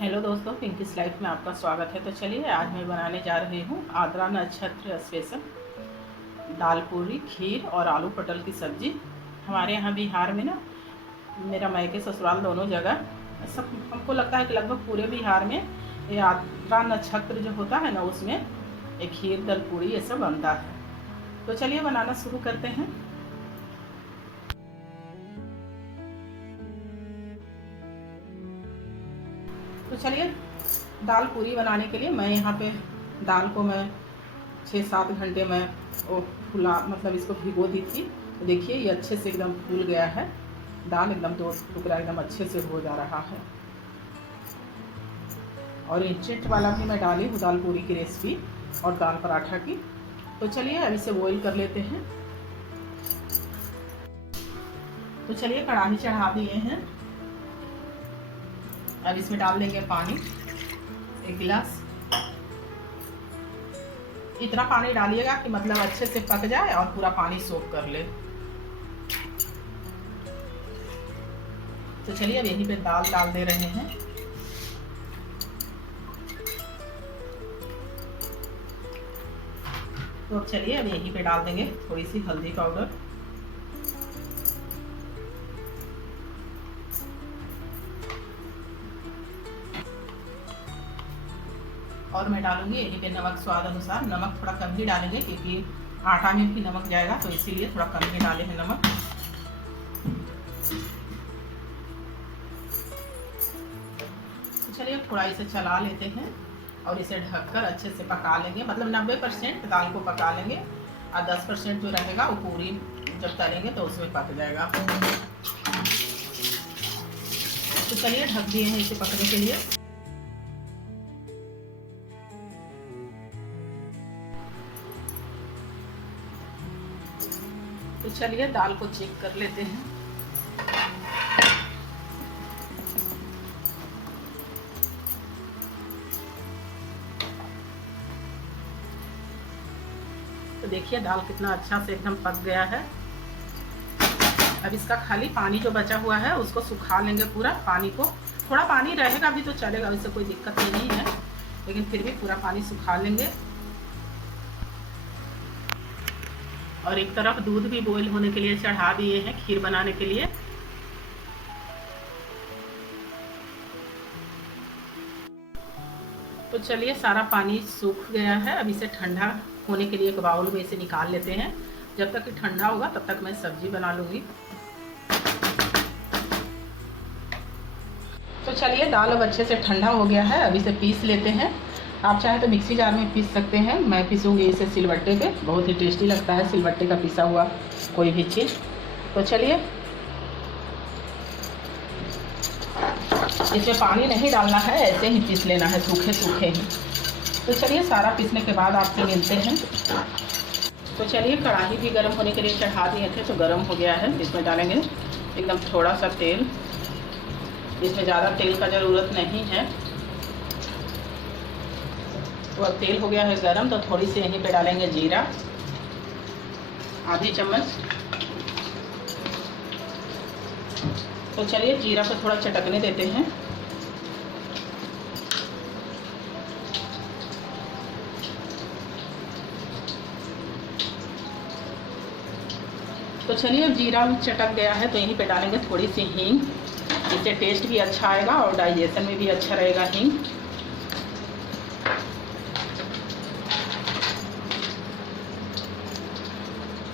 Hello दोस्तों, पिंकीस life में आपका स्वागत है। तो चलिए आज मैं बनाने जा रही हूँ आद्रा नक्षत्र स्पेशल दाल पूरी, खीर और आलू पटल की सब्ज़ी। हमारे यहाँ बिहार में ना, मेरा मायके ससुराल दोनों जगह सब, हमको लगता है कि लगभग पूरे बिहार में ये आद्रा नक्षत्र जो होता है ना, उसमें ये खीर दल पूरी ये सब बनता है। तो चलिए बनाना शुरू करते हैं। तो चलिए दाल पूरी बनाने के लिए मैं यहाँ पे दाल को मैं 6-7 घंटे में वो फुला मतलब इसको भिगो दी थी। तो देखिए ये अच्छे से एकदम फूल गया है। दाल एकदम 2 टुकड़ा एकदम अच्छे से हो जा रहा है। और इंस्टेंट वाला भी मैं डाली हूँ दाल पूरी की रेसिपी और दाल पराठा की। तो चलिए अब इसे बॉईल कर लेते हैं। तो चलिए कढ़ाई चढ़ा दिए हैं। अब इसमें डाल देंगे पानी 1 गिलास। इतना पानी डालिएगा कि मतलब अच्छे से पक जाए और पूरा पानी सोख कर ले। तो चलिए अब यहीं पे दाल डाल दे रहे हैं। तो अब चलिए अब यहीं पे डाल देंगे थोड़ी सी हल्दी पाउडर, और मैं डालूंगी यहीं पे नमक स्वाद अनुसार। नमक थोड़ा कम ही डालेंगे क्योंकि आटा में भी नमक जाएगा, तो इसीलिए थोड़ा कम ही डाले हैं नमक। तो चलिए थोड़ा इसे चला लेते हैं और इसे ढककर अच्छे से पका लेंगे। मतलब 90% दाल को पका लेंगे और 10% जो रहेगा वो पूरी जब तलेंगे तो उसमें पक जाएगा। तो चलिए ढक दिए हैं इसे पकने के लिए। तो चलिए दाल को चेक कर लेते हैं। तो देखिए दाल कितना अच्छा से एकदम पक गया है। अब इसका खाली पानी जो बचा हुआ है उसको सुखा लेंगे पूरा। पानी को थोड़ा पानी रहेगा भी तो चलेगा, उससे कोई दिक्कत नहीं है, लेकिन फिर भी पूरा पानी सुखा लेंगे। और एक तरफ दूध भी बॉईल होने के लिए चढ़ा दिए हैं खीर बनाने के लिए। तो चलिए सारा पानी सूख गया है। अब इसे ठंडा होने के लिए एक बाउल में इसे निकाल लेते हैं। जब तक कि ठंडा होगा तब तक मैं सब्जी बना लूँगी। तो चलिए दाल अब अच्छे से ठंडा हो गया है। अब इसे पीस लेते हैं। आप चाहे तो मिक्सी जार में पीस सकते हैं, मैं पीसूँगी इसे सिलबट्टे पे। बहुत ही टेस्टी लगता है सिलबट्टे का पिसा हुआ कोई भी चीज़। तो चलिए इसमें पानी नहीं डालना है, ऐसे ही पीस लेना है, सूखे सूखे ही। तो चलिए सारा पीसने के बाद आपसे मिलते हैं। तो चलिए कढ़ाई भी गर्म होने के लिए चढ़ा दिए थे, तो गर्म हो गया है। इसमें डालेंगे एकदम थोड़ा सा तेल। इसमें ज़्यादा तेल का ज़रूरत नहीं है। तो अब तेल हो गया है गरम, तो थोड़ी सी यहीं पे डालेंगे जीरा, आधी चम्मच। तो चलिए जीरा को थोड़ा चटकने देते हैं। तो चलिए अब जीरा चटक गया है, तो यहीं पे डालेंगे थोड़ी सी हींग। इससे टेस्ट भी अच्छा आएगा और डाइजेशन में भी अच्छा रहेगा हींग।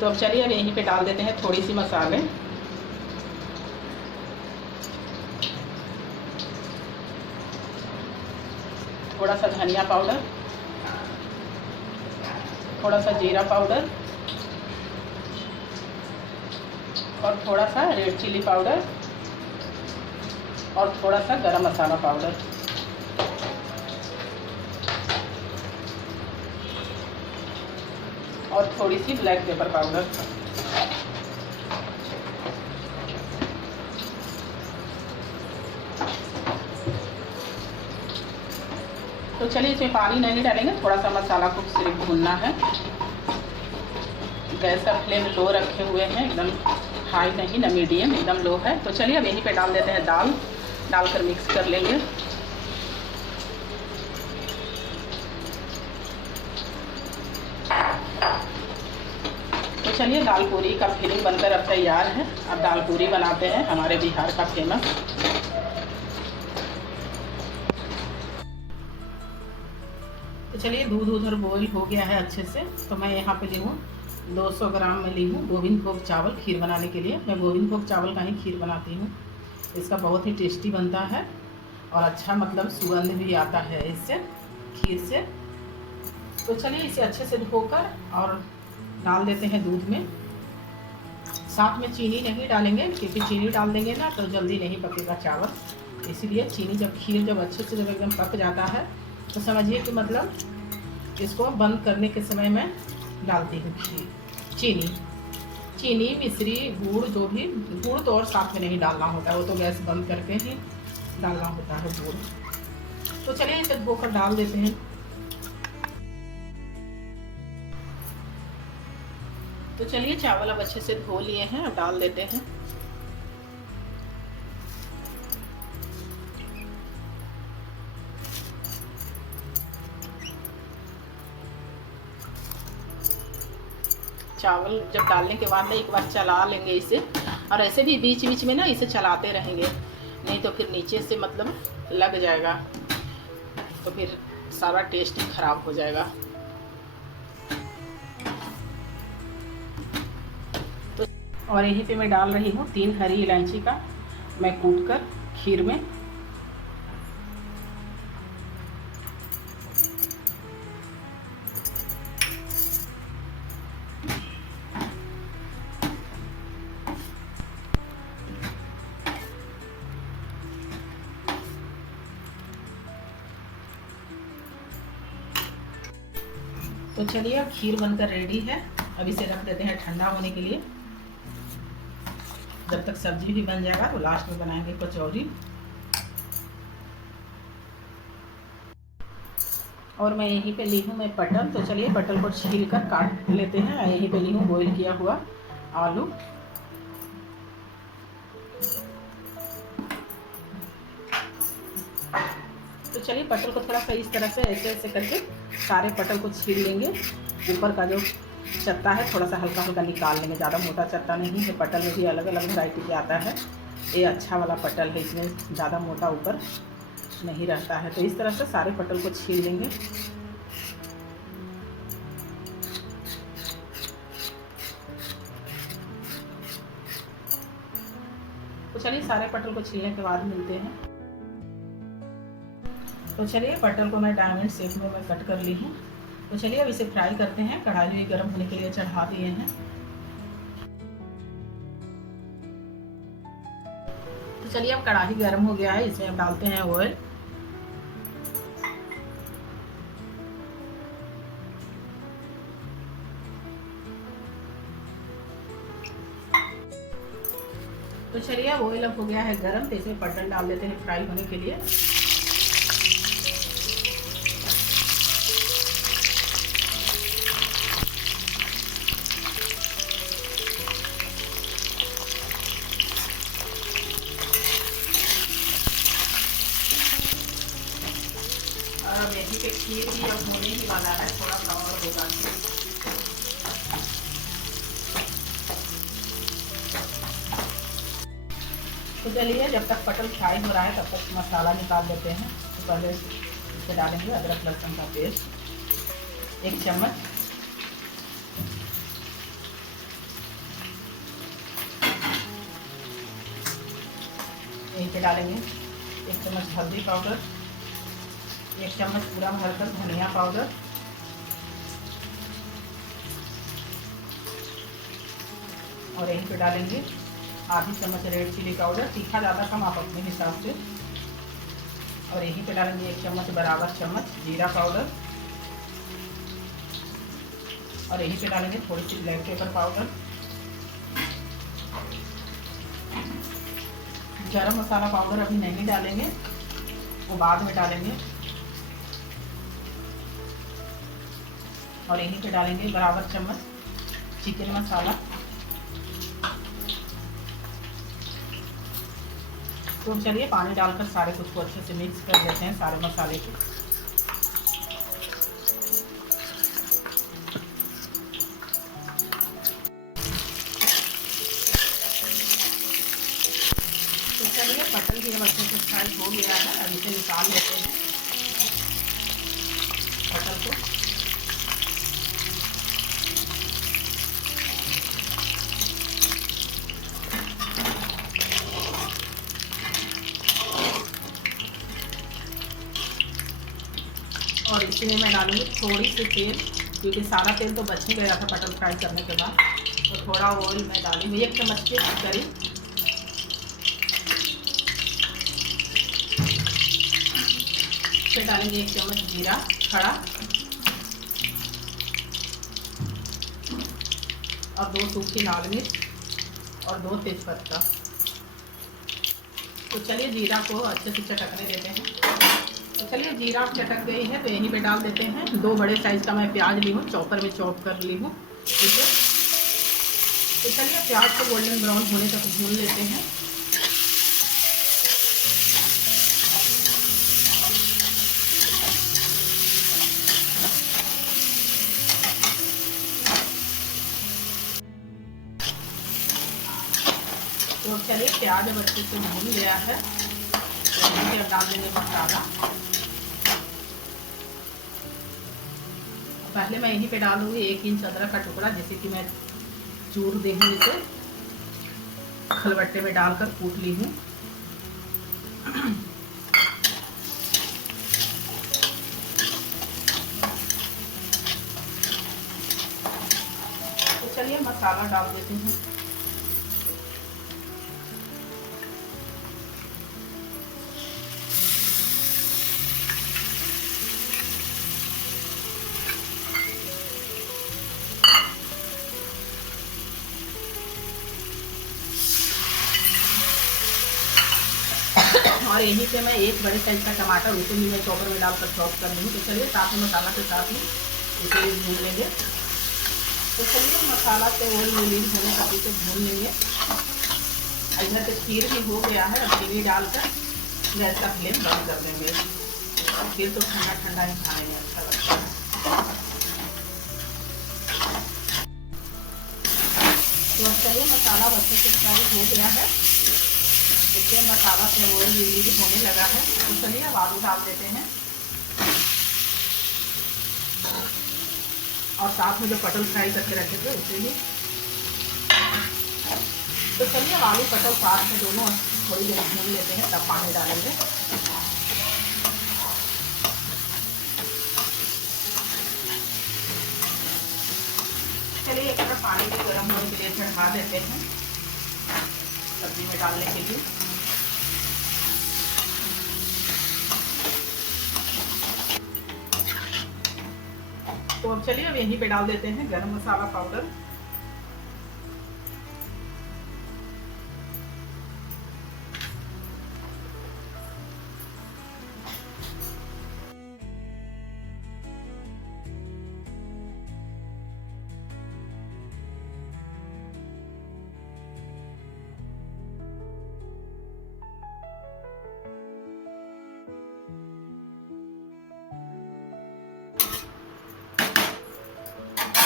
तो अब चलिए अब यहीं पे डाल देते हैं थोड़ी सी मसाले। थोड़ा सा धनिया पाउडर, थोड़ा सा जीरा पाउडर और थोड़ा सा रेड चिली पाउडर और थोड़ा सा गरम मसाला पाउडर। और थोड़ी सी ब्लैक पेपर पाउडर। तो चलिए इसमें पानी नहीं डालेंगे, थोड़ा सा मसाला को सिर्फ भूनना है। गैस का फ्लेम लो रखे हुए हैं, एकदम हाई नहीं ना मीडियम, एकदम लो है। तो चलिए अब यहीं पे डाल देते हैं दाल। डालकर मिक्स कर लेंगे। दाल पूरी का फिलिंग बनकर अब तैयार है। अब दाल पूरी बनाते हैं, हमारे बिहार का फेमस। तो चलिए दूध उधर बॉईल हो गया है अच्छे से। तो मैं यहाँ पे ली हूँ 200 ग्राम में ली हूँ गोविंदभोग चावल खीर बनाने के लिए। मैं गोविंदभोग चावल का ही खीर बनाती हूँ। इसका बहुत ही टेस्टी बनता है और अच्छा मतलब सुगंध भी आता है इससे, खीर से। तो चलिए इसे अच्छे से धोकर और डाल देते हैं दूध में। साथ में चीनी नहीं डालेंगे, क्योंकि चीनी डाल देंगे ना तो जल्दी नहीं पकेगा चावल। इसीलिए चीनी जब खीर जब अच्छे से जब एकदम पक जाता है तो समझिए कि मतलब इसको बंद करने के समय में डालती हूँ खीर। चीनी मिश्री गुड़, जो भी गुड़ तो और साथ में नहीं डालना होता है, वो तो गैस बंद करके ही डालना होता है गुड़। तो चलिए इसे धोकर डाल देते हैं। तो चलिए चावल अब अच्छे से धो लिए हैं, अब डाल देते हैं। चावल जब डालने के बाद ना एक बार चला लेंगे इसे, और ऐसे भी बीच बीच में ना इसे चलाते रहेंगे, नहीं तो फिर नीचे से मतलब लग जाएगा, तो फिर सारा टेस्ट ही खराब हो जाएगा। तो और यहीं पे मैं डाल रही हूँ 3 हरी इलायची का मैं कूट कर खीर में। तो चलिए अब खीर बनकर रेडी है। अब इसे रख देते हैं ठंडा होने के लिए। जब तक सब्जी भी बन जाएगा तो लास्ट में बनाएंगे कचौरी। और मैं यहीं पे ली हूँ मैं पटल। तो चलिए पटल को छील कर काट लेते हैं। यहीं पे ली हूँ बॉईल किया हुआ आलू। तो चलिए पटल को थोड़ा सा इस तरह से ऐसे ऐसे करके सारे पटल को छील लेंगे। ऊपर का जो चत्ता है थोड़ा सा हल्का हल्का निकाल लेंगे, ज़्यादा मोटा चत्ता नहीं है। पटल में भी अलग अलग वैरायटी के आता है, ये अच्छा वाला पटल है, इसमें ज़्यादा मोटा ऊपर नहीं रहता है। तो इस तरह से सारे पटल को छील लेंगे। तो चलिए सारे पटल को छीलने के बाद मिलते हैं। तो चलिए पटल को मैं डायमंड शेप में मैं कट कर ली हूँ। तो चलिए अब इसे फ्राई करते हैं। कढ़ाई भी गर्म होने के लिए चढ़ा दिए हैं। तो चलिए अब कढ़ाई गर्म हो गया है, इसमें अब डालते हैं ऑयल। तो चलिए अब ऑयल अब हो गया है गर्म, तो इसमें पटल डाल देते हैं फ्राई होने के लिए। और अब यहीं पे खीर भी अब होने ही वाला है, थोड़ा सा और होगा। तो चलिए जब तक पटल फ्राई हो रहा है तब तक मसाला निकाल देते हैं। तो पहले इसे डालेंगे अदरक लहसुन का पेस्ट 1 चम्मच, यहीं पे डालेंगे 1 चम्मच हल्दी पाउडर, 1 चम्मच पूरा भरकर धनिया पाउडर, और यहीं पे डालेंगे आधी चम्मच रेड चिली पाउडर, तीखा ज़्यादा कम आप अपने हिसाब से। और यहीं पे डालेंगे 1 चम्मच बराबर चम्मच जीरा पाउडर, और यहीं पे डालेंगे थोड़ी सी ब्लैक पेपर पाउडर। गरम मसाला पाउडर अभी नहीं डालेंगे, वो बाद में डालेंगे। और यहीं पे डालेंगे बराबर चम्मच चिकन मसाला। तो चलिए पानी डालकर सारे कुछ को अच्छे से मिक्स कर देते हैं, सारे मसाले को। भी अब अच्छे से फ्राई हो गया है। अब इसे निकाल लेते हैं पटल को। और इसमें मैं डालूंगी थोड़ी सी तेल, क्योंकि सारा तेल तो बच ही गया था पटल फ्राई करने के बाद। तो थोड़ा ऑयल मैं डालूंगी, 1 चम्मच के करीब। फिर डालेंगे 1 चम्मच जीरा खड़ा और 2 सूखी लाल मिर्च और 2 तेज़पत्ता। तो चलिए जीरा को अच्छे से चटकने देते हैं। तो चलिए जीरा चटक गई है तो यहीं पे डाल देते हैं 2 बड़े साइज़ का मैं प्याज ली हूँ, चॉपर में चॉप कर ली हूँ इसे। तो चलिए प्याज को गोल्डन ब्राउन होने तक भून लेते हैं। तो चलिए प्याज अब अच्छे से भून गया है तो अब डाल देंगे मसाला। पहले मैं यहीं पे डालूंगी 1 इंच अदरक का टुकड़ा, जैसे कि मैं चूर दी हूँ, इसे खलबट्टे में डालकर कूट ली हूँ। तो चलिए मसाला डाल देते हैं। और यहीं पे मैं 1 बड़े साइज का टमाटर उसे भी मैं चॉपर में डालकर चॉप कर रही हूँ। तो चलिए साथ में मसाला के साथ ही इसे भून लेंगे। तो चलिए मसाला से ऑयल रिलीज होने तक इसे भून लेंगे। इधर से खीर भी हो गया है। अब चीनी डालकर गैस का फ्लेम बंद कर देंगे। खीर तो ठंडा ठंडा ही खाने में अच्छा लगता है। तो चलिए मसाला अच्छे से फ्राई हो गया है। देखिए मसाला से ऑयल रिलीज होने लगा है। तो चलिए अब आलू डाल देते हैं और साथ में जो पटल फ्राई करके रखे थे उसे भी। तो चलिए अब आलू पटल साथ में दोनों थोड़ी देर भून लेते हैं, तब पानी डालेंगे। चलिए एक तरफ पानी भी गर्म होने के लिए चढ़ा देते हैं सब्जी में डालने के लिए। तो अब चलिए अब यहीं पे डाल देते हैं गरम मसाला पाउडर।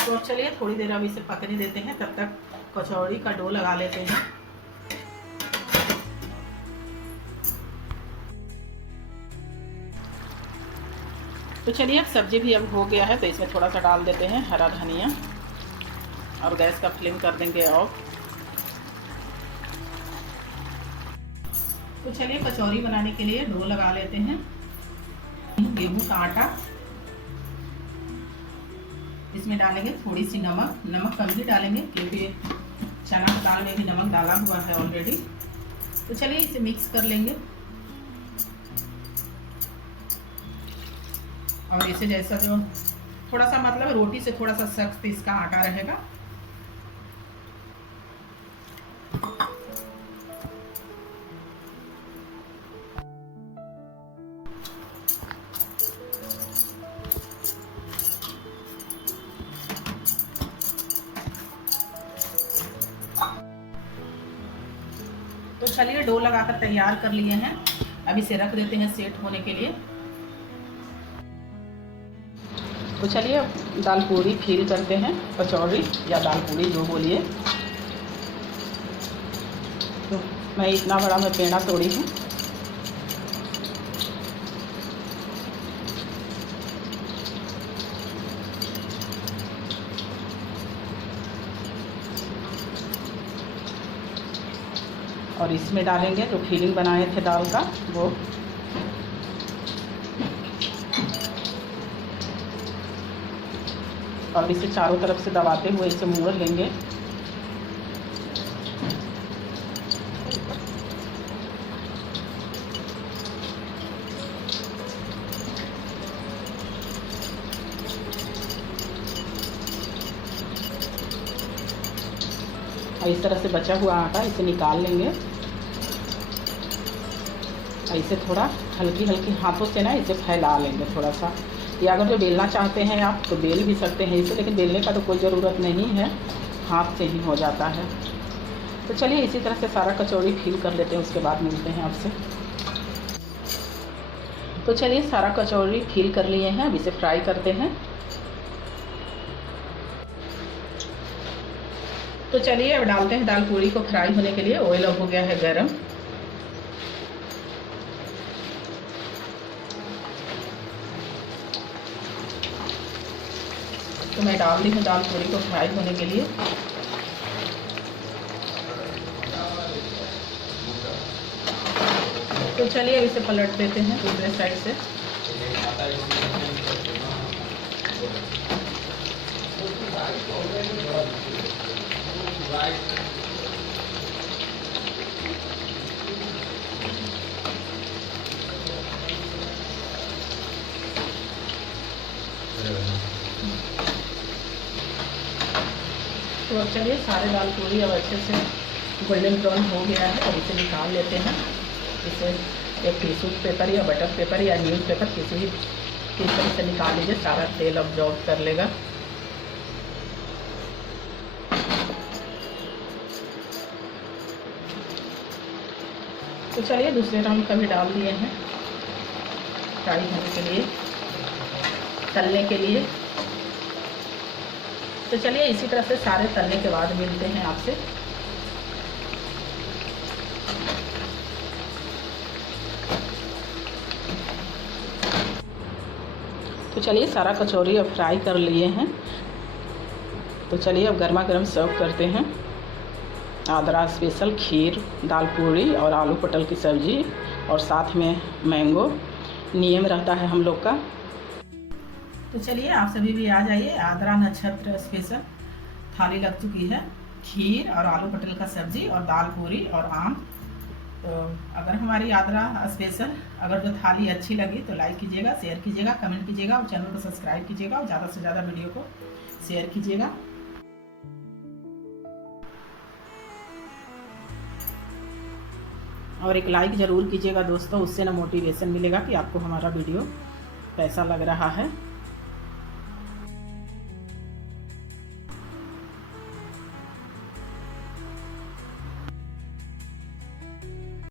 तो अब चलिए थोड़ी देर अब इसे पकने देते हैं, तब तक कचौड़ी का डो लगा लेते हैं। तो चलिए अब सब्जी भी अब हो गया है तो इसमें थोड़ा सा डाल देते हैं हरा धनिया और गैस का फ्लेम कर देंगे ऑफ। तो चलिए कचौरी बनाने के लिए डो लगा लेते हैं। गेहूं का आटा, इसमें डालेंगे थोड़ी सी नमक। नमक कम ही डालेंगे क्योंकि चना की दाल में भी नमक डाला हुआ है ऑलरेडी। तो चलिए इसे मिक्स कर लेंगे और इसे जैसा जो थोड़ा सा मतलब रोटी से थोड़ा सा सख्त इसका आटा रहेगा। तो चलिए डो लगाकर तैयार कर लिए हैं। अब इसे रख देते हैं सेट होने के लिए। तो चलिए दाल पूरी फील करते हैं, कचौड़ी या दाल पूरी जो बोलिए। तो मैं इतना बड़ा मैं पेड़ा तोड़ी हूँ और इसमें डालेंगे जो फिलिंग बनाए थे दाल का वो। और इसे चारों तरफ से दबाते हुए इसे मोड़ लेंगे। और इस तरह से बचा हुआ आटा इसे निकाल लेंगे। और इसे थोड़ा हल्की हल्की हाथों से ना इसे फैला लेंगे थोड़ा सा। या अगर जो बेलना चाहते हैं आप तो बेल भी सकते हैं इसे, लेकिन बेलने का तो कोई ज़रूरत नहीं है, हाथ से ही हो जाता है। तो चलिए इसी तरह से सारा कचौड़ी फिल कर लेते हैं, उसके बाद मिलते हैं आपसे। तो चलिए सारा कचौड़ी फिल कर लिए हैं, अब इसे फ्राई करते हैं। तो चलिए अब डालते हैं दाल पूरी को फ्राई होने के लिए। ऑयल अब हो गया है गरम। तो मैं डाल दी हूँ दाल पूरी को फ्राई होने के लिए। तो चलिए अब इसे पलट देते हैं दूसरे साइड से। तो अब चलिए सारे दाल पूरी अब अच्छे से गोल्डन ब्राउन हो गया है। अब इसे निकाल लेते हैं। इसे एक टिश्यू पेपर या बटर पेपर या न्यूज़ पेपर किसी भी चीज़ पर इसे निकाल लीजिए, सारा तेल अब्जॉर्ब कर लेगा। तो चलिए दूसरे राउंड का भी डाल दिए हैं फ्राई होने के लिए, तलने के लिए। तो चलिए इसी तरह से सारे तलने के बाद मिलते हैं आपसे। तो चलिए सारा कचौरी अब फ्राई कर लिए हैं। तो चलिए अब गर्मा गर्म सर्व करते हैं। आद्रा स्पेशल खीर, दाल पूरी और आलू पटल की सब्ज़ी और साथ में मैंगो नियम रहता है हम लोग का। तो चलिए आप सभी भी आ जाइए। आद्रा नक्षत्र स्पेशल थाली लग चुकी है। खीर और आलू पटल का सब्जी और दाल पूरी और आम। तो अगर हमारी आद्रा स्पेशल अगर जो थाली अच्छी लगी तो लाइक कीजिएगा, शेयर कीजिएगा, कमेंट कीजिएगा और चैनल को सब्सक्राइब कीजिएगा और ज़्यादा से ज़्यादा वीडियो को शेयर कीजिएगा। और एक लाइक ज़रूर कीजिएगा दोस्तों, उससे ना मोटिवेशन मिलेगा कि आपको हमारा वीडियो कैसा लग रहा है।